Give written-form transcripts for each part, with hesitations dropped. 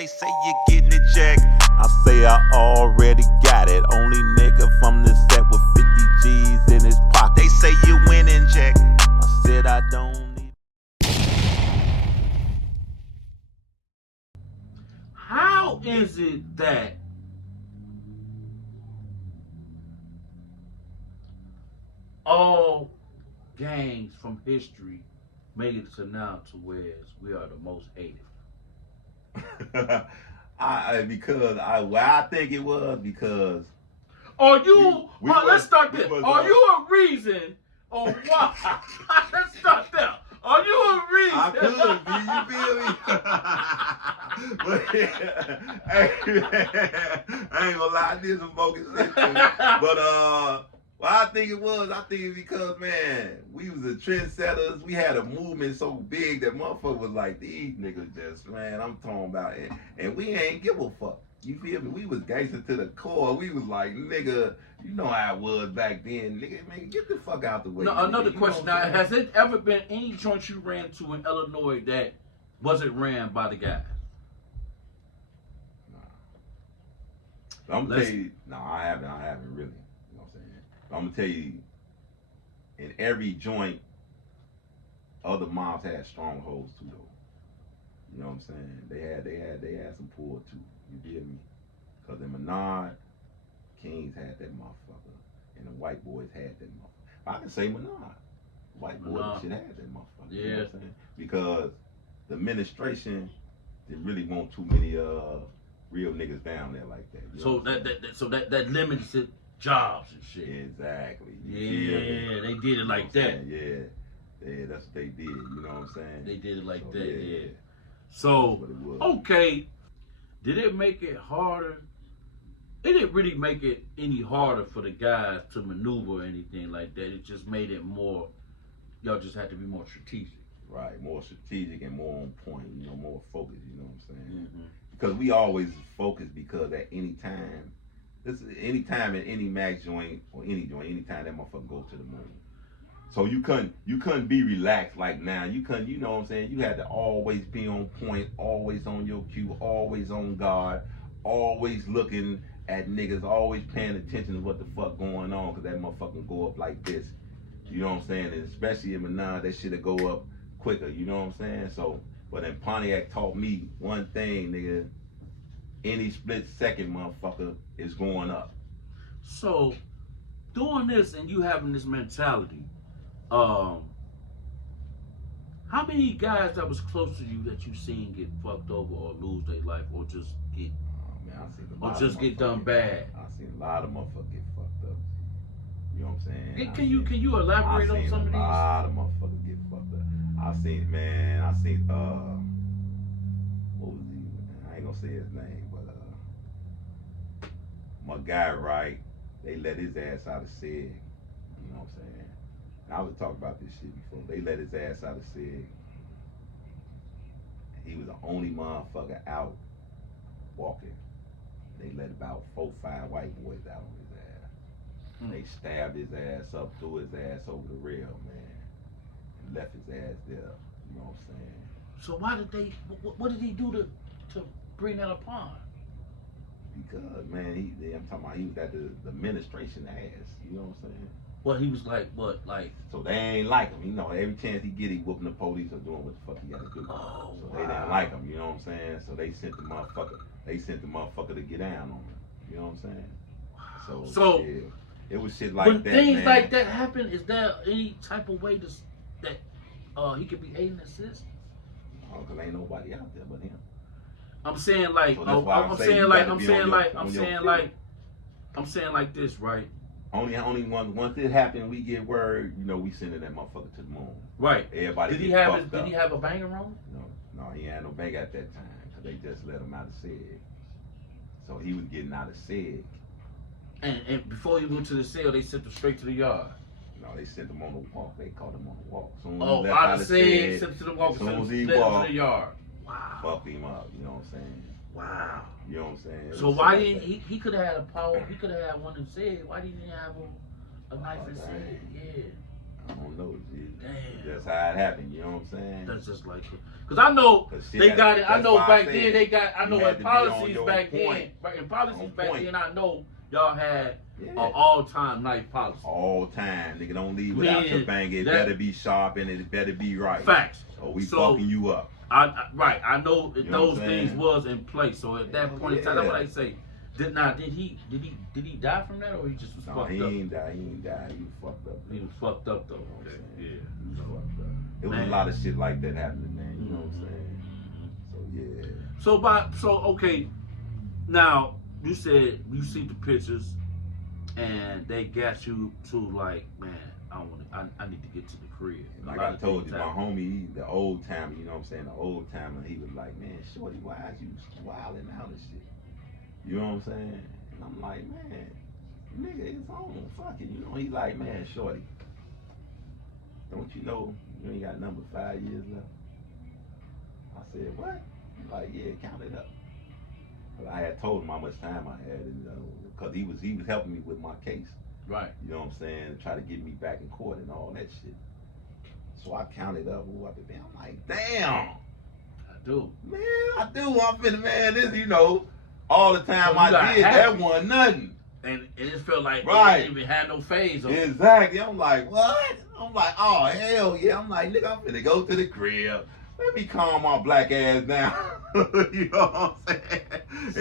They say you're getting it, Jack. I say I already got it. Only nigga from the set with 50 G's in his pocket. They say you're winning, Jack. I said I don't need. How is it that all gangs from history made it to now to where we are the most hated? I think it was because. Let's start there. Are you a reason on why? Let's start there. Are you a reason? I could be, you feel me? But hey, I ain't gonna lie, I did some bogus shit too. But I think it's because, man, we was the trendsetters. We had a movement so big that motherfucker was like, these niggas just, man, I'm talking about it. And we ain't give a fuck. You feel me? We was gangster to the core. We was like, nigga, you know how it was back then. Nigga, man, get the fuck out the way. No, nigga. another question. Now, has it ever been any joint you ran to in Illinois that wasn't ran by the guys? So I'm gonna tell you, no, I haven't really. You know what I'm saying? But I'm gonna tell you, in every joint, other mobs had strongholds too, though. You know what I'm saying? They had some pull too. You feel me? Cause in Menard, Kings had that motherfucker, and the white boys had that motherfucker. I can say Menard. White boys should have that motherfucker. Yeah. You know what I'm saying? Because the administration didn't really want too many real niggas down there like that. You know that limits it, jobs and shit. Exactly. Yeah, they did it like that. Yeah, that's what they did. You know what I'm saying? They did it like So, that. yeah. Yeah. So That's what it was. okay, did it make it harder? It didn't really make it any harder for the guys to maneuver or anything like that. It just made it more. Y'all just had to be more strategic. Right, more strategic and more on point. You know, more focused. You know what I'm saying? Mm-hmm. Because we always focus because at any time in any max joint or any joint, anytime that motherfucker goes to the moon. So you couldn't be relaxed like now. You couldn't, you know what I'm saying? You had to always be on point, always on your cue, always on guard, always looking at niggas, always paying attention to what the fuck going on, because that motherfucker go up like this. You know what I'm saying? And especially in Menard, that shit'll go up quicker, you know what I'm saying? So, but in Pontiac taught me one thing, nigga, any split second, motherfucker, is going up. So, doing this and you having this mentality, how many guys that was close to you that you seen get fucked over or lose their life or just get get done bad? I seen a lot of motherfuckers get fucked up. You know what I'm saying? Can you elaborate on some of these? I seen a lot of motherfuckers get fucked up. I seen what was he? I ain't gonna say his name, but my guy, right? They let his ass out of SIG. You know what I'm saying? And I was talking about this shit before. They let his ass out of SIG. He was the only motherfucker out walking. They let about 4, 5 white boys out on his ass. They stabbed his ass up, threw his ass over the rail, man, and left his ass there. You know what I'm saying? So why did they? What did he do to bring that upon? Because, man, I'm talking about he was at the administration ass. You know what I'm saying? Well, he was like, what, like? So they ain't like him. You know, every chance he get, he whooping the police or doing what the fuck he got to do. Oh, so they didn't like him. You know what I'm saying? So they sent the motherfucker. They sent the motherfucker to get down on him. You know what I'm saying? So yeah, it was shit like when that. Things man. like that happen, is there any type of way that he could be aiding and assist? Oh, cause ain't nobody out there but him. I'm saying like, So I'm saying like this, right? Only once it happened, we get word. You know, we sending that motherfucker to the moon. Right. Everybody. Did he have a banger on? No, he had no bang at that time because they just let him out of SIG. So he was getting out of SIG. And before he went to the cell, they sent him straight to the yard. No, they sent him on the walk. They caught him on the walk. Out of SIG, sent him to the walk, sent him to the yard. Wow. Fucked him up. You know what I'm saying? Wow. You know what I'm saying? So why didn't he could have had a power? He could have had one in SIG. Why didn't he have a knife in SIG? Yeah. I don't know, G. Damn. That's how it happened. You know what I'm saying? That's just like, cause I know 'Cause shit, they got it. I that's know why back said then they got. I you know had in to be on policies your back point. then. In policies On back point. then, I know y'all had Yeah. an all-time knife policy. All time, nigga. Don't leave without Man, your bang. It that- better be sharp and it better be right. Facts. Or we So, fucking you up. Right. I know that You know those what I'm things saying? was in place. So at that Hell point in time, that's yeah. what I say. Did he die from that, or he just was No, fucked he up? ain't die. He ain't die. He was fucked up. He was fucked up though. You know what Okay. I'm Yeah. saying? He was fucked up. It was Man. a lot of shit like that happening, man. You know what I'm Mhm. saying? So okay. Now you said you see the pictures, and they got you to like, man, I need to get to the crib. And A like lot I of told things you, my happen. homie, he, the old timer, you know what I'm saying? The old timer, he was like, man, shorty, why is you wilding out and shit? You know what I'm saying? And I'm like, man, nigga, it's on, fuck it. You know, he like, man, shorty, don't you know you ain't got number 5 years left? I said, what? He like, yeah, count it up. But I had told him how much time I had, and because he was helping me with my case. Right. You know what I'm saying? To try to get me back in court and all that shit. So I counted up, I'm like, damn, I do. man, I do. I'm finna, man, this, you know, all the time So I you got did, happy. that wasn't nothing. And it just felt like Right. it didn't even had no phase on it. Exactly. I'm like, what? I'm like, oh, hell yeah. I'm like, nigga, I'm finna go to the crib. Let me calm my black ass down. You know what I'm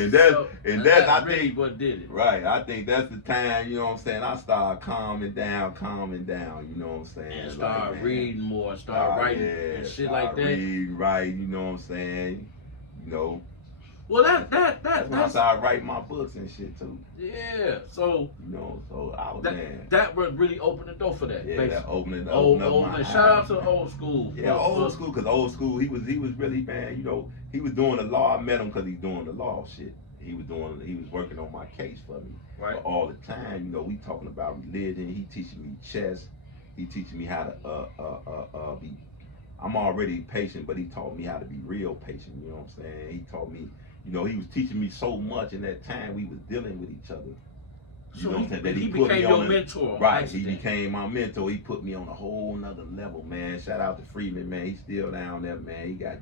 saying? And that's I really think, what did it. right, I think that's the time, you know what I'm saying, I start calming down, you know what I'm saying? And start man, reading more, start writing and shit like that. Read, write, you know what I'm saying? You know. Well, That's when I that's started writing my books and shit too. yeah. So You know, so I was man. that really opened the door for that. Yeah, basically. that opened up Old my eyes. shout out to the old school. Yeah, old school, cause old school, he was really, man, you know, he was doing the law. I met him cause he's doing the law shit. He was working on my case for me. Right. But all the time, you know, we talking about religion. He teaching me chess. He teaching me how to be. I'm already patient, but he taught me how to be real patient. You know what I'm saying? He taught me, you know, he was teaching me so much in that time we was dealing with each other. You So know what I'm saying? That he put became me your on a- mentor. Right, he accident. became my mentor. He put me on a whole nother level, man. Shout out to Freeman, man. He's still down there, man. He got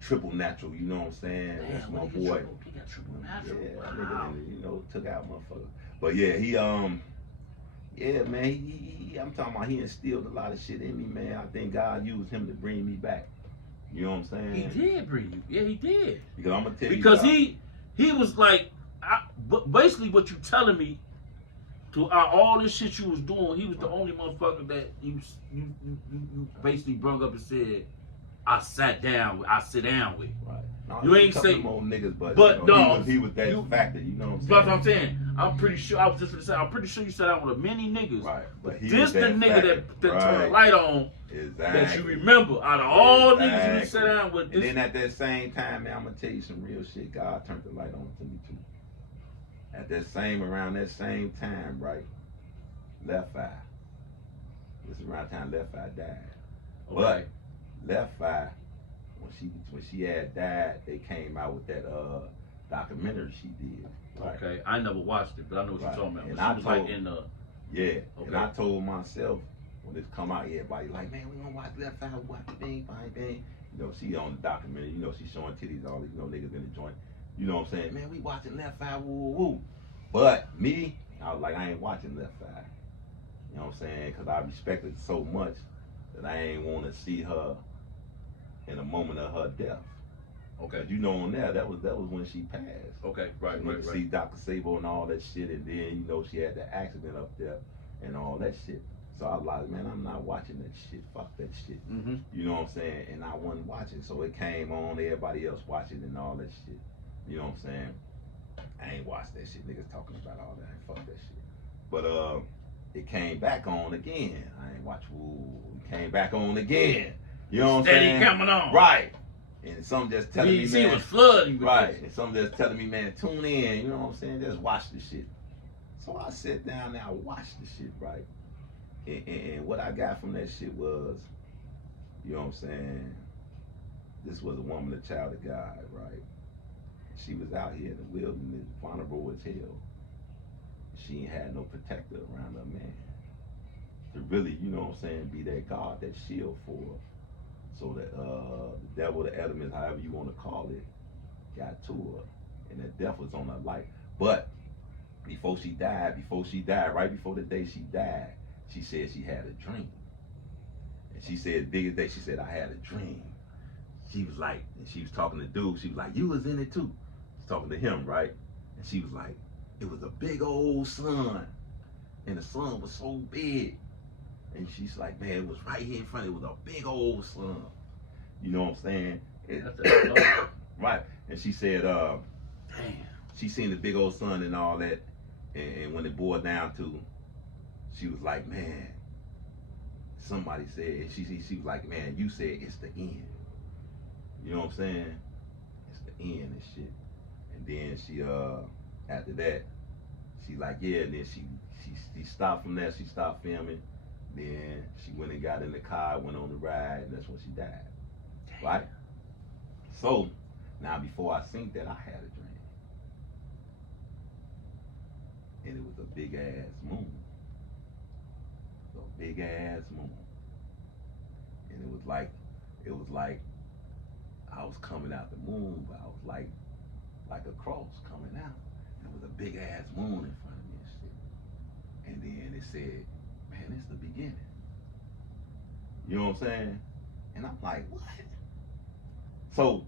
triple natural, you know what I'm saying? Damn, That's my what boy. He got triple natural. Yeah, that Wow. nigga, you know, took out motherfucker. But yeah, yeah, man, I'm talking about he instilled a lot of shit in me, man. I think God used him to bring me back. You know what I'm saying? He did bring you. Yeah, he did. Because I'm gonna tell Because you. he was like, basically what you telling me, throughout all this shit you was doing, he was the only motherfucker that you basically brung up and said, I sit down with. Right. No, You he ain't a couple say- more niggas, but but you know, no, he was that you- factor. You know what I'm saying? That's what I'm saying. I'm pretty sure, I was just gonna say, I'm pretty sure you sat down with many niggas. Right. But he This was the that nigga factor. that turned the Right. light on Exactly. that you remember. Out of all niggas you Exactly. sat down with, And this then at that same time, man, I'm gonna tell you some real shit. God turned the light on to me too. Around that same time, right? Left Eye. This is around the time Left Eye died. okay. But Left Eye, when she had died, they came out with that documentary she did. Right? Okay, I never watched it, but I know what Right. you're talking about. And When I she was like told- in the Yeah. Okay. And I told myself when this come out, everybody like, man, we gonna watch Left Eye, watch the bang, bang, bang. You know, she on the documentary, you know, she showing titties, all these, you know, niggas in the joint. You know what I'm saying? Man, we watching Left Eye, woo, woo, woo. But me, I was like, I ain't watching Left Eye. You know what I'm saying? Because I respected her so much that I ain't want to see her in a moment of her death. okay, Cause you know, on there, that was when she passed. okay, right, You went right, to right. see Dr. Sabo and all that shit, and then, you know, she had the accident up there and all that shit. So I was like, man, I'm not watching that shit. Fuck that shit. Mm-hmm. You know what I'm saying? And I wasn't watching, so it came on, everybody else watching and all that shit. You know what I'm saying? I ain't watched that shit. Niggas talking about all that. Fuck that shit. But it came back on again. I ain't watch. Ooh, it came back on again. You know what I'm Steady saying? coming on. Right. And some just telling me, BBC man. was flooding with Right. this. And some just telling me, man, tune in. You know what I'm saying? Just watch the shit. So I sat down and I watched the shit, right? And what I got from that shit was, you know what I'm saying? This was a woman, a child of God, right? She was out here in the wilderness, vulnerable as hell. She ain't had no protector around her man. to really, you know what I'm saying, be that guard, that shield for her. So that the devil, the elements, however you want to call it, got to her, and that death was on her life. But before she died, right before the day she died, she said she had a dream. And she said, biggest day, she said, I had a dream. She was like, and she was talking to dude, she was like, you was in it too. She's talking to him, right? And she was like, it was a big old sun, and the sun was so big. And she's like, man, it was right here in front. It was a big old sun. You know what I'm saying? Right. And she said, damn. She seen the big old sun and all that. And when it boiled down to, she was like, man, somebody said, and she was like, man, you said it's the end. You know what I'm saying? It's the end and shit. And then she, after that, she like, yeah, and then she stopped from there. She stopped filming. Then she went and got in the car, went on the ride, and that's when she died. Right? So, now before I seen that, I had a dream. And it was a big ass moon. A big ass moon. And it was like I was coming out the moon, but I was like a cross coming out. And it was a big ass moon in front of me and shit. And then it said, man, it's the beginning. You know what I'm saying? And I'm like, what? So,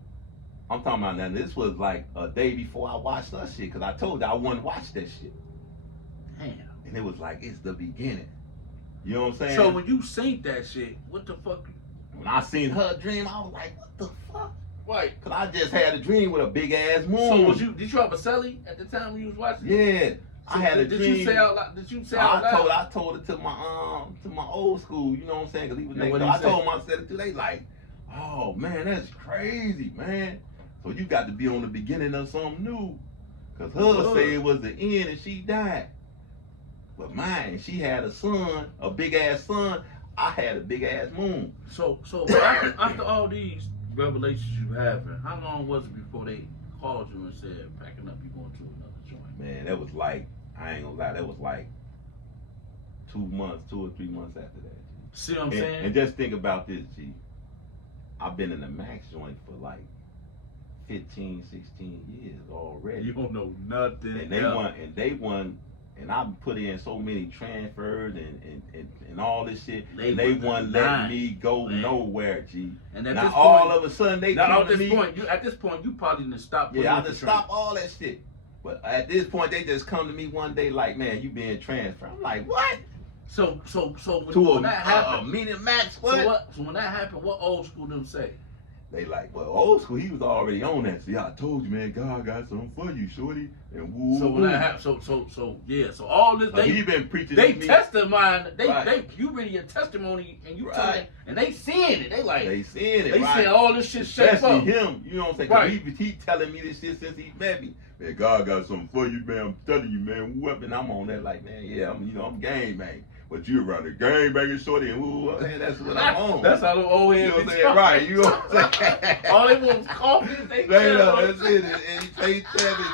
I'm talking about now, this was like a day before I watched that shit, because I told you I wouldn't watch that shit. Damn. And it was like, it's the beginning. You know what I'm saying? So when you seen that shit, what the fuck? When I seen her dream, I was like, what the fuck? Right. Because I just had a dream with a big ass moon. So did you have a celly at the time when you was watching? Yeah. So I had a did dream. You say out loud? Did you say out loud? I told it to my old school, you know what I'm saying? Because he was next door. I told him, I said it to, they like, oh man, that's crazy, man. So you got to be on the beginning of something new. Because her said it was the end and she died. But mine, she had a son, a big ass son. I had a big ass moon. So after all these revelations you having, how long was it before they called you and said, packing up, you going to another joint? Man, that was like, I ain't gonna lie, that was like 2 or 3 months after that. See what I'm saying? And just think about this, G. I've been in the Max joint for like 15, 16 years already. You don't know nothing. And they won, and I put in so many transfers and all this shit. They wouldn't let me go nowhere, G. And at now this all point, of a sudden they come to me. At this point, you probably didn't stop. Yeah, I just stopped all that shit. But at this point, they just come to me one day like, man, you being transferred. I'm like, what? So when that happened, a meaning Max, what? So when that happened, what old school them say? They like, well, old school, he was already on that. See, I told you, man, God got something for you, shorty. And woo. So when that happened, so all this, he been preaching. They testifying. You reading your testimony and you telling, and they seeing it. They seeing it. They seeing all this shit shape up. Him, you know what I'm saying? Right. He telling me this shit since he met me. Man, God got something for you, man. I'm telling you, man. Whoop, and I'm on that like, man, yeah, I'm game, man. But you around the game banging shorty and woo, man, that's what I'm on. That's how the old heads be saying, right? You know what I'm saying? All they want is coffee. They that's it. And you say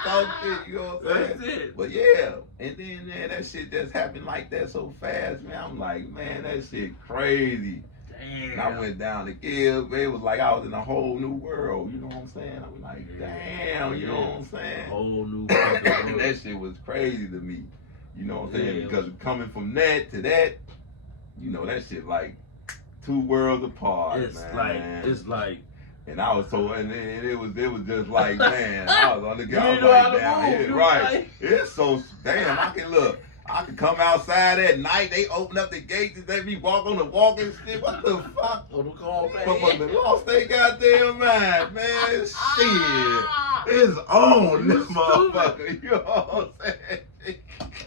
talk shit. You know what I'm saying? That's it. But yeah, and then man, that shit just happened like that so fast, man. I'm like, man, that shit crazy. Damn. And I went down to Gibbs. It was like I was in a whole new world. You know what I'm saying? I'm like, damn. You know what I'm saying? Whole new world. That shit was crazy to me. You know what I'm saying? Because coming from that to that, you know, that shit like 2 worlds apart, It's like. And I was so, and it was just like, man, I was on the ground like down here, right? Like, it's so damn. I can come outside at night. They open up the gates and let me walk on the walking stick. What the fuck? But the lost they goddamn mind, man. Shit, it's on this motherfucker. You know what I'm saying?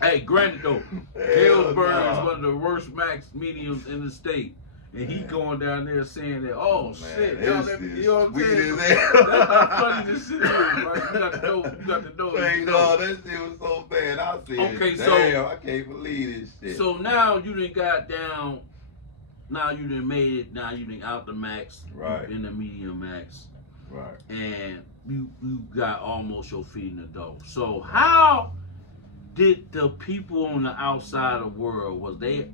Hey, granted though, Kelo Bird is one of the worst max mediums in the state. And he going down there saying that, oh shit, y'all let me, you know what I'm saying? That's how funny this shit is, right? You got to know. That shit was so bad. I said, okay, damn, I can't believe this shit. So now you done got down, now you done made it, now you done out the max, right? In the medium max. Right. And you got almost your feet in the dough. So how did the people on the outside of the world, was they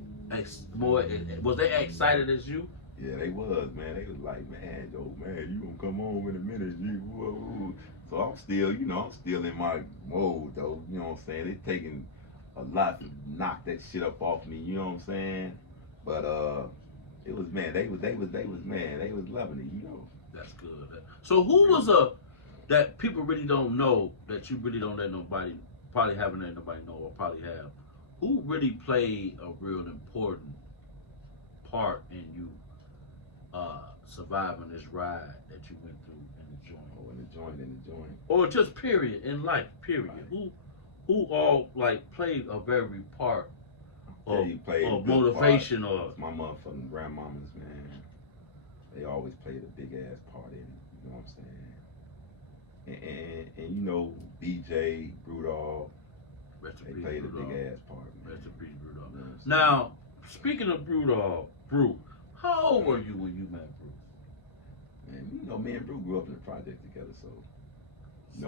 was they excited as you? Yeah, they was, man. They was like, man, yo, man, you gonna come home in a minute, G. Whoa. So I'm still, I'm still in my mode, though. You know what I'm saying? They taking a lot to knock that shit up off me. You know what I'm saying? But it was, man. They was, man. They was loving it. That's good. So who was that people really don't know, that you really don't let nobody, probably haven't let nobody know, or probably have, who really played a real important part in you surviving this ride that you went through in the joint? Oh, in the joint. Or just period, in life, period. Right. Who all like played a very part of, played of motivation part. or My motherfucking grandmamas, man. They always played a big ass part in it. You know what I'm saying? And BJ, Bru Dogg, they played a big ass part, man. Rest in peace, Bru Dogg. Now, speaking of Bru Dogg, Bru, how old were you when you met Bru? Man, me and Bru grew up in the project together, so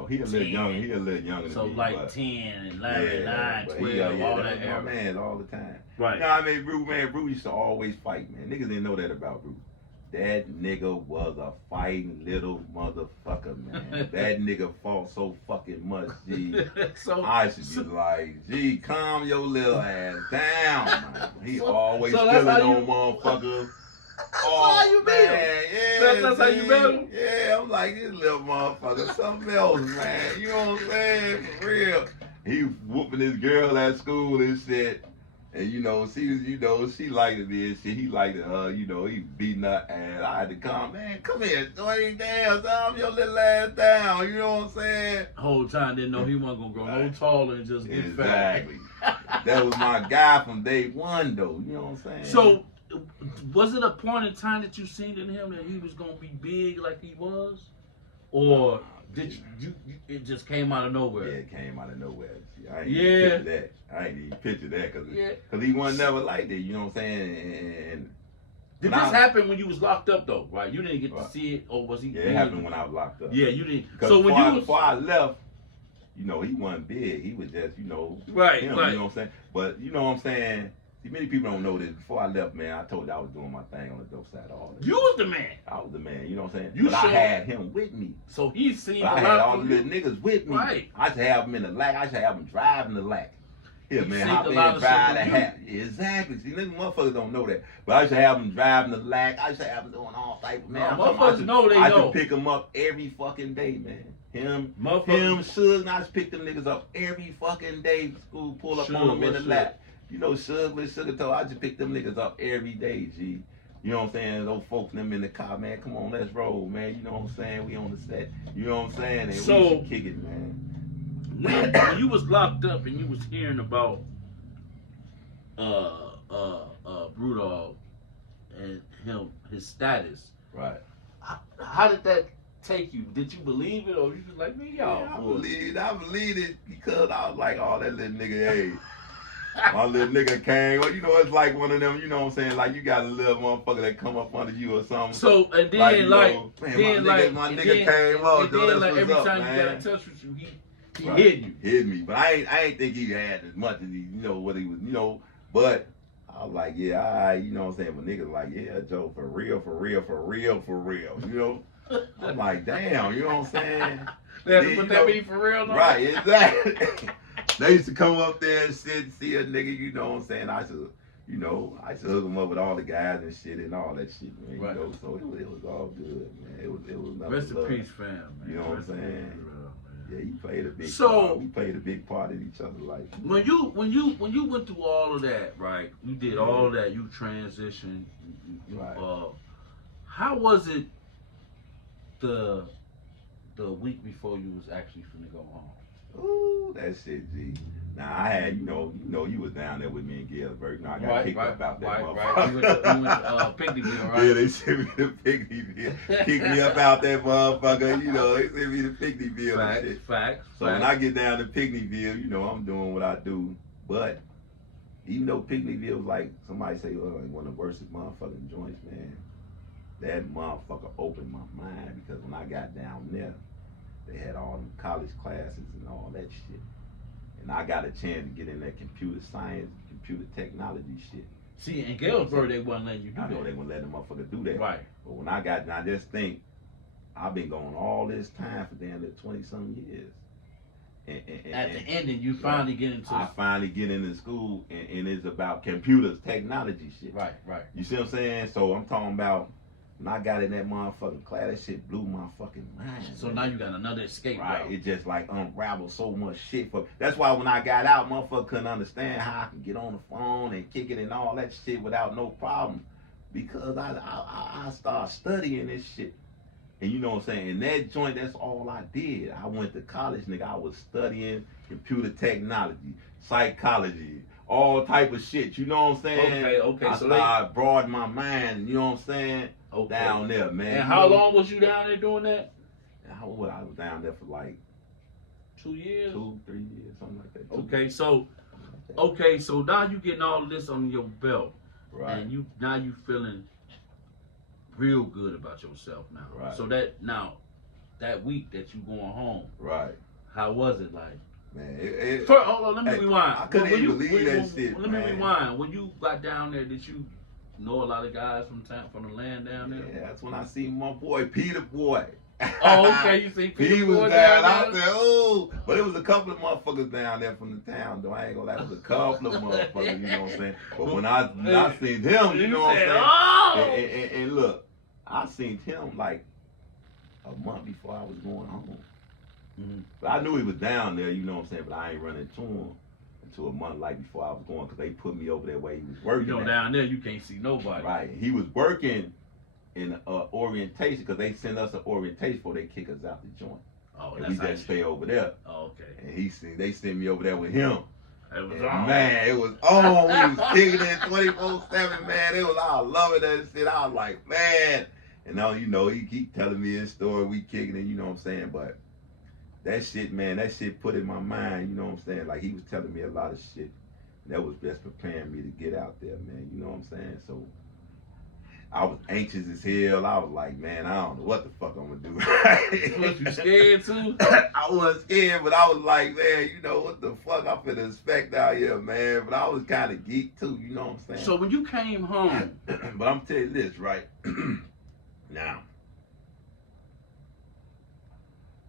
he a little younger. He a little younger so than me. Like but, 10, 11, 9, 12, all that that era. My man all the time. Right. You know what I mean? Bru used to always fight, man. Niggas didn't know that about Bru. That nigga was a fighting little motherfucker, man. That nigga fought so fucking much, G. So I should be like, G, calm your little ass down, man. He always so stealing that's how on you- motherfuckers. how you met him. Man, yeah, That's how you met him? Yeah, I'm like, this little motherfucker, something else, man. You know what I'm saying? For real. He whooping his girl at school and shit. And she liked it and shit. He liked her, he beating her ass. I had to come, man, come here, Johnny, damn, calm your little ass down. You know what I'm saying? Whole time didn't know he wasn't gonna grow no taller and just get Exactly. That was my guy from day one, though. You know what I'm saying? So, was it a point in time that you seen in him that he was gonna be big like he was, or did you it just came out of nowhere? Yeah, it came out of nowhere. See, I ain't Yeah. even picture that. I ain't even picture that because he wasn't never like that. You know what I'm saying? And Did this happen when you was locked up though? Right? You didn't get to see it, or was he? Yeah, it happened when I was locked up. Yeah, you didn't. So before I left, he wasn't big. He was just, right, him, right. You know what I'm saying? But you know what I'm saying? See, many people don't know this. Before I left, man, I told you I was doing my thing on the dope side all day. You was the man. I was the man. You know what I'm saying? You but I had him with me. So he's seen But a I lot had all the from little you. niggas with me. Right. I should have them in the lack. I should have them driving the lack. Here, He man, seen hop a in, lot of drive shit the from hat. Exactly. See, niggas motherfuckers don't know that. But I should have them driving the lack. I should have them doing all type of, man. Motherfuckers know they I know. should pick them up every fucking day, man. Him, Motherfuckers- Suge, and I just pick them niggas up every fucking day. School, pull up on them in the lap. Sugar Toe, I just pick them niggas up every day, G. You know what I'm saying? Those folks them in the car, man, come on, let's roll, man. You know what I'm saying? We on the set. You know what I'm saying? And So- we should kick it, man. When you was locked up and you was hearing about Bru Dogg and his status, Right. how did that take you? Did you believe it, or you was like, man, y'all? Yeah, I believed it because I was like, oh, that little nigga, hey. My little nigga came. Well, it's like one of them, you know what I'm saying? Like, you got a little motherfucker that come up under you or something. So, and then, man, my nigga came up. And then, like, every up, time man. you got in touch with you, he Right. hit you. Hit me. But I ain't think he had as much as he, what he was, but I was like, yeah, all right, you know what I'm saying? But niggas like, yeah, Joe, for real. I'm like, damn, you know what I'm saying? They had to Then, put that mean for real, though? Right, exactly. They used to come up there and sit and see a nigga, you know what I'm saying? I should hook him up with all the guys and shit and all that shit, man. Right. So it was all good, man. It was nothing. Rest in love. peace, fam. Man. You know what I'm Rest in saying? peace, bro, man. Yeah, he played a big So- part. We played a big part in each other's life. When you went through all of that, right? You did all of that. You transitioned. Right. How was it the week before you was actually finna go home? Ooh, that shit, G. Now I had, you was down there with me in Galesburg. I got kicked up out that motherfucker. Right. You went to Picnickville, right? Yeah, they sent me to Picnickville. Kicked me up out that motherfucker. They sent me to Picnickville and shit. Facts. So when I get down to Picnickville, I'm doing what I do. But even though Picnickville was like, somebody say, one of the worst motherfucking joints, man, that motherfucker opened my mind because when I got down there, they had all them college classes and all that shit. And I got a chance to get in that computer science, computer technology shit. See, in Galesburg, they wasn't letting you do I know that. they wouldn't let the motherfucker do that. Right. But when I got, I just think, I've been going all this time for damn near 20-something years. At the ending, you finally get into. I finally get into school, and it's about computers, technology shit. Right. You see what I'm saying? So I'm talking about, when I got in that motherfucking class, that shit blew my fucking mind. So man. now you got another escape Right, route. it just like unraveled so much shit for. That's why when I got out, motherfucker couldn't understand how I can get on the phone and kick it and all that shit without no problem, because I started studying this shit. And you know what I'm saying? In that joint, that's all I did. I went to college, nigga. I was studying computer technology, psychology, all type of shit. You know what I'm saying? Okay. I So started broadening my mind. You know what I'm saying? Okay. Down there, man. And how long was you down there doing that? I was down there for like 2 years. 2, 3 years, something like that. So now you getting all of this on your belt, Right. and you feeling real good about yourself now. Right. So that week that you going home, Right. how was it like? Man, First, hold on, let me rewind. I couldn't When even believe that shit, Let me man. rewind. When you got down there, did you know a lot of guys from the land down there? yeah, that's when I seen my boy Peter Boy. Oh, okay. You see, He Peter Boy was down. I there? said, oh, but it was a couple of motherfuckers down there from the town, though. I ain't gonna lie, it was a couple of motherfuckers, you know what I'm saying? But when I seen him, you know what I'm saying? Oh! And look, I seen him like a month before I was going home. Mhm. But I knew he was down there, you know what I'm saying? But I ain't running into him until a month like before I was going, because they put me over there where he was working. You know, at. down there you can't see nobody. Right. He was working in orientation, because they send us an orientation before they kick us out the joint. Oh, And that's we how just stay over there. Oh, okay. And they sent me over there with him. It was And on. man, it was on. We was kicking it 24/7, man. It was all loving that shit. I was like, man. And now, you know, he keep telling me his story. We kicking it, you know what I'm saying? But that shit, man, that shit put in my mind, you know what I'm saying? Like, he was telling me a lot of shit. That was just preparing me to get out there, man. You know what I'm saying? So I was anxious as hell. I was like, man, I don't know what the fuck I'm gonna do. Was you scared too? I wasn't scared, but I was like, man, you know what the fuck I'm finna expect out here, man. But I was kind of geek too, you know what I'm saying? So when you came home, But I'm telling you this, right? Now,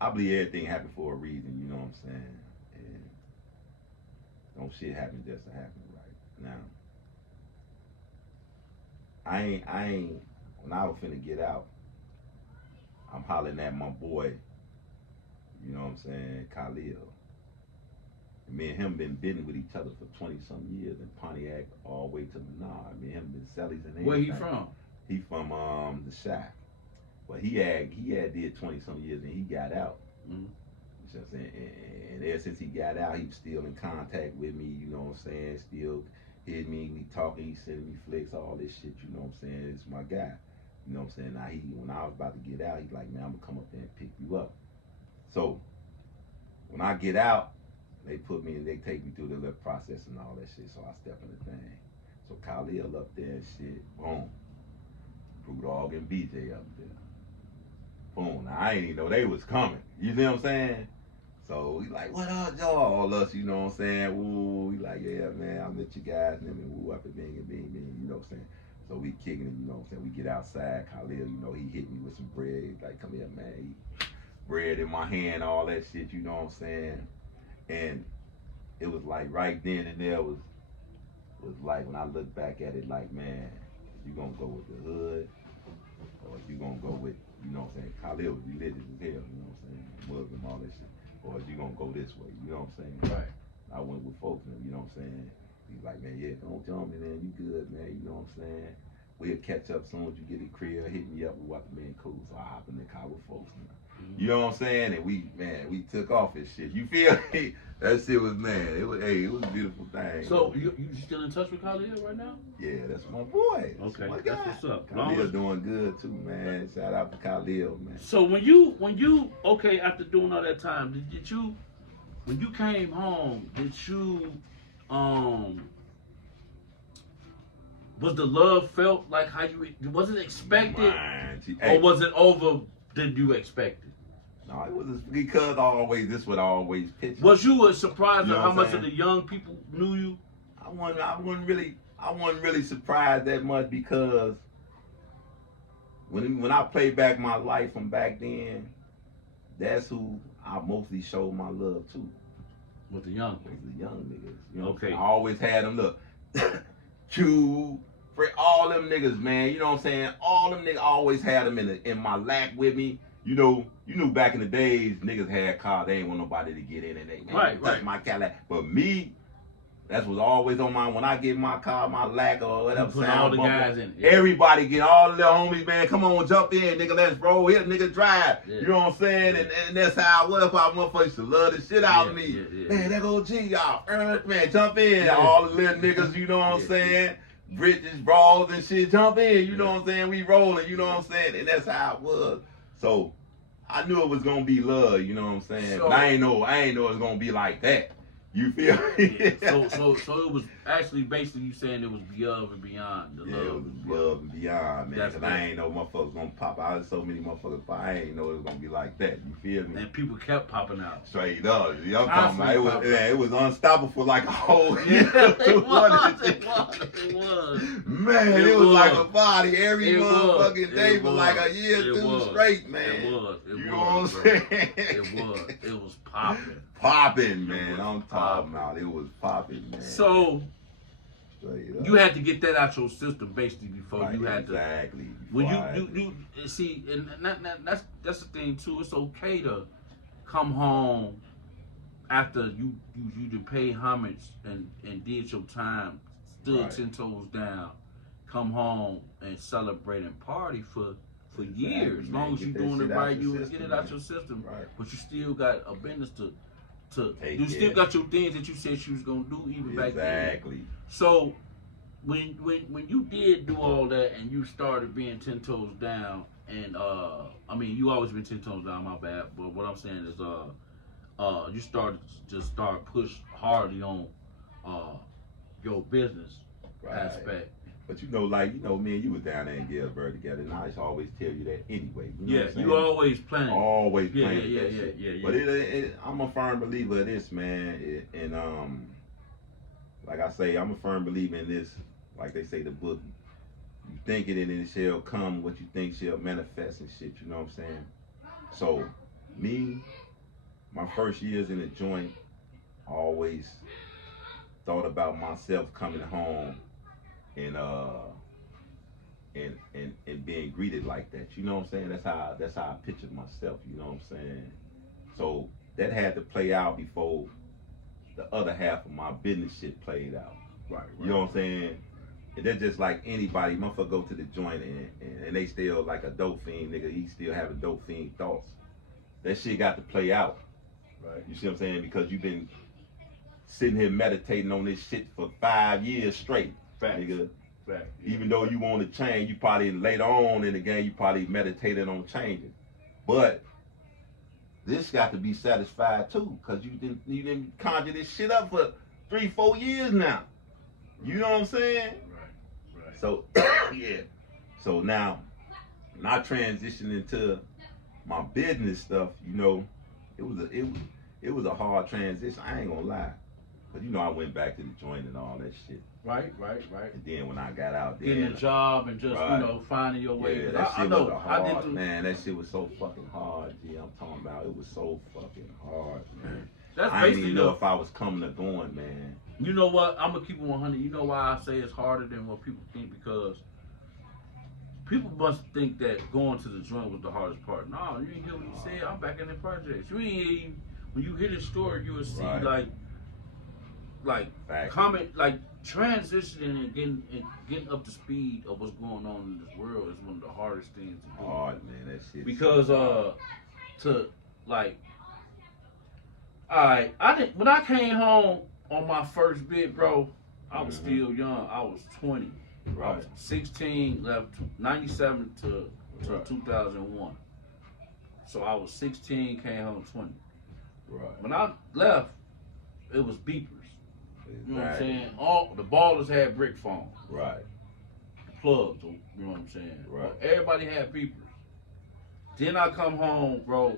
I believe everything happened for a reason, you know what I'm saying? And don't shit happen just to happen, right? Now, I ain't, when I was finna get out, I'm hollering at my boy, you know what I'm saying, Khalil. And me and him been bidding with each other for 20-something years in Pontiac all the way to Menard. Me and him been sellies and everything. where he from? He from the Shack. But he had did 20-something years and he got out. Mhm. You know what I'm saying? And ever since he got out, he was still in contact with me, you know what I'm saying? Still hit me, we talking, he sending me flicks, all this shit, you know what I'm saying? It's my guy. You know what I'm saying? Now when I was about to get out, he's like, man, I'm gonna come up there and pick you up. So when I get out, they take me through the little process and all that shit, so I step in the thing. So Khalil up there and shit, boom. Bru Dogg and BJ up there. Boom. Now I ain't even know they was coming. You see what I'm saying? So we like, what up, y'all? All us, you know what I'm saying? Woo, we like, yeah, man, I met you guys, and then woo up and bing, you know what I'm saying? So we kicking it, you know what I'm saying? We get outside, Khalil, you know, he hit me with some bread. He's like, come here, man. He, bread in my hand, all that shit, you know what I'm saying? And it was like right then and there was like, when I look back at it, like, man, you gonna go with the hood, or you gonna go with, you know what I'm saying? Khalil was religious as hell, you know what I'm saying? Muslim, all that shit. Or you gonna go this way, you know what I'm saying? Right. I went with folks, and you know what I'm saying? He's like, man, yeah, don't tell me, man, you good, man, you know what I'm saying? We'll catch up soon as you get in the crib, hit me up, we'll have to be cool. So I hop in the car with folks now. You know what I'm saying? And we took off and shit. You feel me? That shit was, man, it was a beautiful thing. So you still in touch with Khalil right now? Yeah, that's my boy. Okay, my that's guy. what's up. Khalil doing good too, man. Shout out to Khalil, man. So when you okay, after doing all that time, did you when you came home, did you was the love felt like how you was it expected, or was it over than you expected? No, it was because this would always picture. Was you surprised You know at how what I'm much of saying? the young people knew you? I wasn't really. I wasn't really surprised that much because when I play back my life from back then, that's who I mostly showed my love to. With the young Was people. the young niggas. You know Okay. I always had them look. Q, Fred, all them niggas, man. You know what I'm saying? All them niggas always had them in my lap with me. You know, you knew back in the days, niggas had cars. They ain't want nobody to get in and they touch my Cadillac. But me, that's what's always on my, when I get my car, my lack or whatever Put sound all the bumper, guys in. Yeah. everybody get all the homies, man, come on, jump in, nigga, let's roll here, nigga, drive. Yeah. You know what I'm saying? Yeah. And that's how I was. I motherfuckers used to love the shit out of me. Yeah. Man, that go G, y'all. Man, jump in. Yeah. All the little niggas, you know what I'm saying? Bridges, brawls and shit, jump in. You know what I'm saying? We rolling, you know what I'm saying? And that's how it was. So I knew it was gonna be love, you know what I'm saying? So, but I ain't know it was gonna be like that. You feel me? so it was actually basically you saying it was above and beyond the Yeah, love. it was above and beyond, man. That's Cause I ain't know motherfuckers gonna pop out. There's so many motherfuckers, but I ain't know it was gonna be like that. You feel me? And people kept popping out. Straight up. I'm talking about it was unstoppable for like a whole Yeah, year. it was. Man, it was like a body every motherfucking day for like a year or two straight, man. It was. You know what I'm saying? It was popping. Popping, man. I'm talking about it was popping, man. So Straight up. you had to get that out your system basically before Right, you had to. exactly. When you see, and that's the thing too. It's okay to come home after you to pay homage and did your time, stood Right. 10 toes down, come home and celebrate and party for Exactly, years. As man. long as Get you that doing shit it out right, your you system, get it out man. your system. Right. But you still got a business to Take you still care. got your things that you said you was gonna do even back then. Exactly. So when you did do all that and you started being 10 toes down, and I mean you always been 10 toes down, my bad, but what I'm saying is you started to push hardly on your business aspect. But you know, like, you know, me and you was down there in Galesburg together, and I used to always tell you that anyway. You know Yeah, what I'm saying? you always planning. Always Yeah, playing yeah, that yeah, shit. yeah. But I'm a firm believer of this, man. And like I say, I'm a firm believer in this. Like they say, the book, you think it and it shall come. What you think shall manifest and shit. You know what I'm saying? So, me, my first years in the joint, I always thought about myself coming home and being greeted like that. You know what I'm saying? That's how I pictured myself. You know what I'm saying? So that had to play out before the other half of my business shit played out. Right. You know what I'm saying? And that's just like anybody, motherfucker go to the joint and they still like a dope fiend, nigga, he still having dope fiend thoughts. That shit got to play out. Right. You see what I'm saying? Because you've been sitting here meditating on this shit for 5 years straight. Facts. Nigga. Fact. Even though you want to change, you probably later on in the game, you probably meditated on changing. But this got to be satisfied too, because you didn't conjure this shit up for 3-4 years now. You know what I'm saying? Right. So yeah. So now, when I transitioned into my business stuff, you know, it was a hard transition. I ain't gonna lie, cause you know I went back to the joint and all that shit. Right. And then when I got out there, Getting a job and just Right. you know finding your way. yeah, 'Cause that I shit know was a I did hard, too. man. That shit was so fucking hard. G, I'm talking about it was so fucking hard, man. That's I didn't basically even know if I was coming or going, man. You know what? I'm gonna keep it 100. You know why I say it's harder than what people think? Because people must think that going to the joint was the hardest part. No, you ain't hear what he said. I'm back in the projects. You ain't even, when you hear the story, you will see Right. like Facts. comment, like transitioning and getting up to speed of what's going on in this world is one of the hardest things to do. Hard, man. That shit. Because to like, alright, when I came home on my first bid, bro, I was still young. I was 20. I Right. was 16, left 97 to Right. 2001. So I was 16, came home 20. Right. When I left, it was beepers. You know what I'm Exactly. saying? All the ballers had brick phones, Right. the plugs. You know what I'm saying? Right. Everybody had beepers. Then I come home, bro.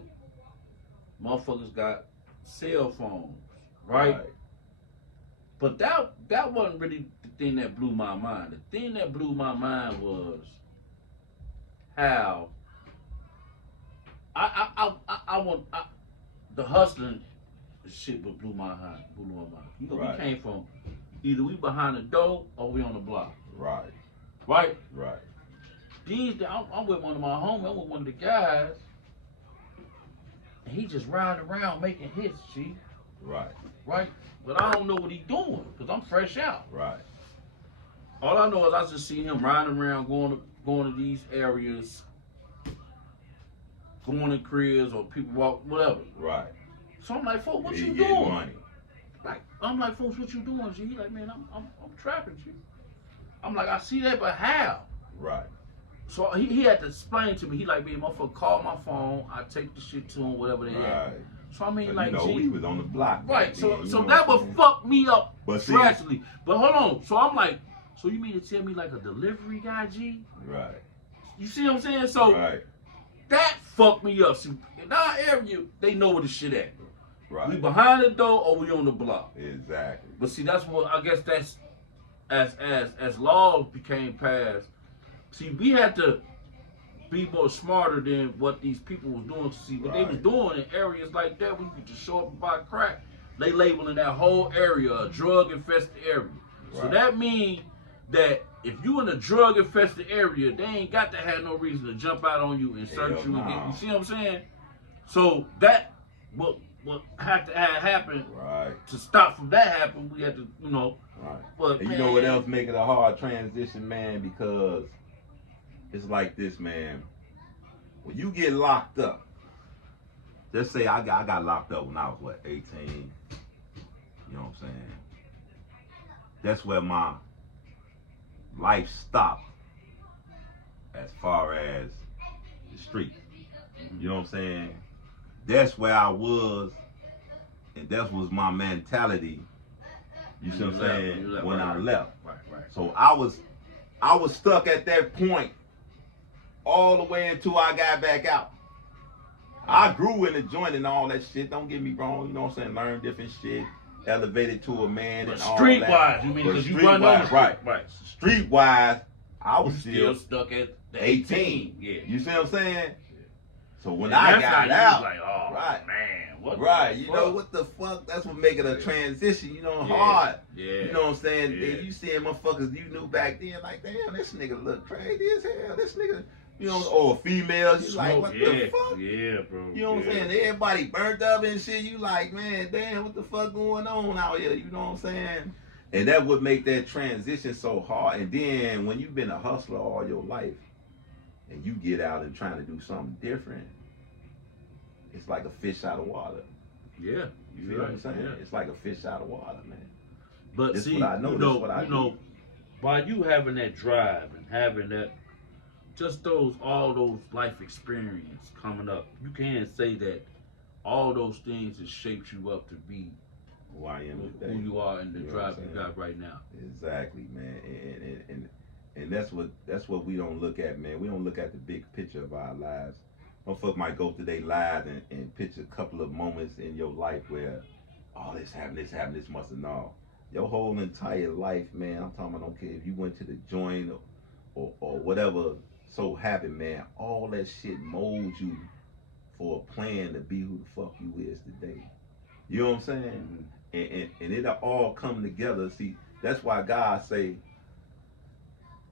Motherfuckers got cell phones, right? But that wasn't really the thing that blew my mind. The thing that blew my mind was how the hustling shit what blew my mind. You know, Right. we came from either we behind the door or we on the block. Right. Right? Right. These days, I'm with one of my homies, I'm with one of the guys, and he just riding around making hits, G. Right. Right? But I don't know what he doing, because I'm fresh out. Right. All I know is I just see him riding around, going to these areas, going to cribs or people walk, whatever. Right. So I'm like, folks, what He you getting doing? money. Like, I'm like, folks, what you doing, G? He like, man, I'm trapping, G. I'm like, I see that, but how? Right. So he had to explain to me. He like, man, motherfucker, call my phone. I take the shit to him, whatever they Right. at. So I mean, But like, you know, G, we was on the block. right? back So then, you so know that what would I'm saying? fuck me up But see- drastically. But hold on. So I'm like, so you mean to tell me like a delivery guy, G? Right. You see what I'm saying? So Right. that fucked me up. See, in our area, they know where the shit at. We Right. behind the door or we on the block. Exactly. But see, that's what I guess that's as laws became passed. See, we had to be more smarter than what these people was doing. See, what they was Right. doing in areas like that, we could just show up and buy crack. They labeling that whole area a drug infested area. So Right. that means that if you in a drug infested area, they ain't got to have no reason to jump out on you and search Hell you and get. no. You see what I'm saying? So that what had to happen Right. to stop from that happening. We had to, you know. Right. But And you know what else make it a hard transition, man? Because it's like this, man. When you get locked up, just say I got locked up when I was 18. You know what I'm saying? That's where my life stopped as far as the street. You know what I'm saying? That's where I was, and that was my mentality. You see what I'm saying? When I left. Right. So I was stuck at that point all the way until I got back out. I grew in the joint and all that shit. Don't get me wrong. You know what I'm saying? Learn different shit. Elevated to a man But and all streetwise, that. you mean But because you run on the street. right? Right. Streetwise, I was Still still stuck at the 18. Yeah. You see what I'm saying? So when And I that's got how you out, was like, oh right. man, what? right, the you fuck? know what the fuck? That's what make it a Yeah. transition. You know, Yeah. hard. Yeah. You know what I'm saying? Yeah. And you seeing motherfuckers you knew back then, like, damn, this nigga look crazy as hell. This nigga, you know, or females, you like, what the fuck? Yeah, bro. You know what I'm saying? Everybody burnt up and shit. You like, man, damn, what the fuck going on out here? You know what I'm saying? And that would make that transition so hard. And then when you've been a hustler all your life, and you get out and trying to do something different, it's like a fish out of water. Yeah. You feel what I'm saying? Yeah. It's like a fish out of water, man. But This see, what I know, you this know, what I you know, do. by you having that drive and having that, just all those life experience coming up, you can say that all those things has shaped you up to be Who I am today. who you are and the You know drive what I'm you saying? got right now. Exactly, man. And that's what we don't look at, man. We don't look at the big picture of our lives. Motherfucker might go through their lives and picture a couple of moments in your life where, oh, this happened, this must have known. Your whole entire life, man, I'm talking about, I don't care if you went to the joint or whatever so happened, man, all that shit molds you for a plan to be who the fuck you is today. You know what I'm saying? And it'll all come together. See, that's why God say,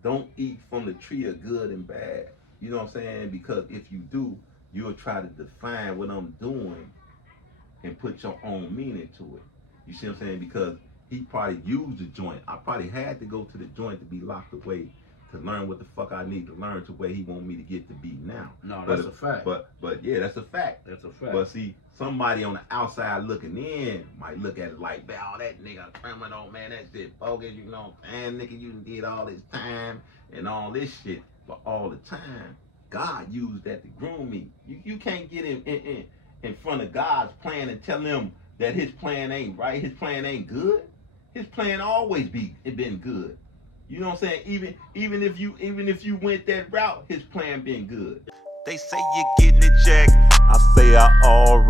don't eat from the tree of good and bad. You know what I'm saying? Because if you do, you'll try to define what I'm doing and put your own meaning to it. You see what I'm saying? Because he probably used the joint. I probably had to go to the joint to be locked away to learn what the fuck I need to learn to where he want me to get to be now. No, But that's a fact. But yeah, that's a fact. That's a fact. But see, somebody on the outside looking in might look at it like, man, oh, that nigga a criminal, man, that shit bogus, you know, and nigga, you did all this time and all this shit. But all the time, God used that to groom me. You can't get in front of God's plan and tell him that his plan ain't right, his plan ain't good. His plan always been good. You know what I'm saying? Even if you went that route, his plan been good. They say you're getting it, Jack. I say I already